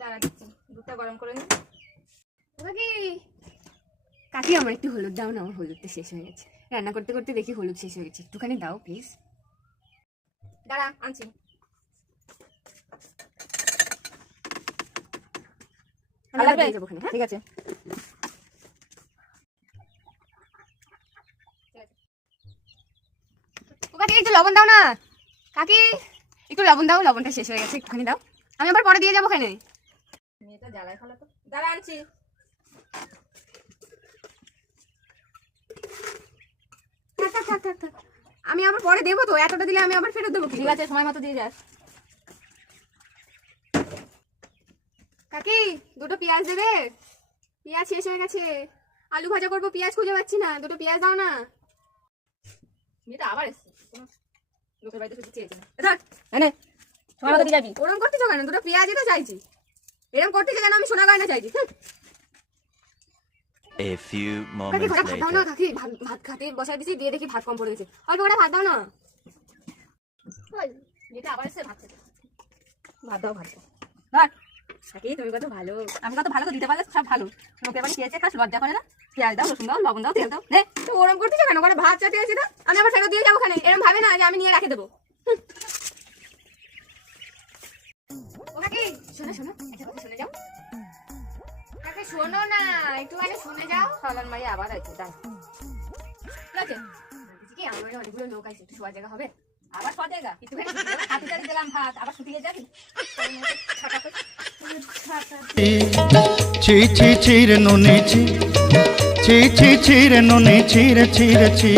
দাঁড়া দিচ্ছি, দুধটা গরম করে নি। কাকি আমার একটু হলুদ দাও না, আমার হলুদটা শেষ হয়ে গেছে। রান্না করতে করতে দেখি হলুদ শেষ হয়ে গেছে, একটুখানি দাও প্লিজ। দাঁড়া আনছি। ঠিক আছে। কাকি একটু লবণ দাও না, কাকি একটু লবণ দাও, লবণটা শেষ হয়ে গেছে, একটুখানি দাও, আমি আবার পরে দিয়ে যাবো ওখানে। মেয়েটা জ্বালায় ফেলা তো। দাঁড়া আনছি। থাক, আমি আবার পরে দেবো তো, এতটা দিলে আমি আবার ফেরত দেবো। ঠিক আছে, সময় মতো দিয়ে যাস। কাকি দুটো পেঁয়াজ দেবে, পেঁয়াজ শেষ হয়ে গেছে, আলু ভাজা করবো, পেঁয়াজ খুঁজে পাচ্ছি না, দুটো পেঁয়াজ দাও না। মেয়েটা আবার এসছে, লোকের বাড়িতে শুধু চেয়েছে। সময় মতো দিয়ে যাবি। ওরম করতেছো কেন? দুটো পেঁয়াজই তো চাইছি, এরকম করতেছো কেন? আমি সোনা গয়না চাইছি। A few কাকি moments ভাত দাও না, later. কাকি ভাত খাতে বসাই দিছি, দিয়ে দেখি ভাত কম পড়ে গেছে, অল্প করে ভাত দাও না। মেয়েটা আবার এসছে ভাত খেতে। ভাত দাও, ভাত দাও। কাকি তুমি কত ভালো। আমি কত ভালো তো দিতে পারলে সব ভালো। লোকের বাড়ি খেয়েছে, খাস, লজ্জা করে না? পেঁয়াজ দাও, রসুন দাও, লবণ দাও, তেল দাও, নে। তো ওরম করতেছো কেন? ওখানে ভাত চাইতে গেছি না, আমি আবার ফেরত দিয়ে যাবো ওখানে, এরকম ভাবে না যে আমি নিয়ে রাখে দেবো। ও কাকি শোনো শোনো, একটা কথা শুনে যাও। কাকি শোনো না, একটুখানি শুনে যাও। সালান মাই আবার আছে, দাঁড়া। ঠিক আছে? বলছি কি, আমার বাড়ি অনেকগুলো লোক আছে, একটু শোয়ার জায়গা হবে? আবার সব জায়গা একটুখানি হাতে চারি দিলাম ভাত, আবার শুকিয়ে যাবি। ছি ছি ছিরে নুনি ছি, ছি ছি ছিরে নুনি ছিরে ছিরে ছি।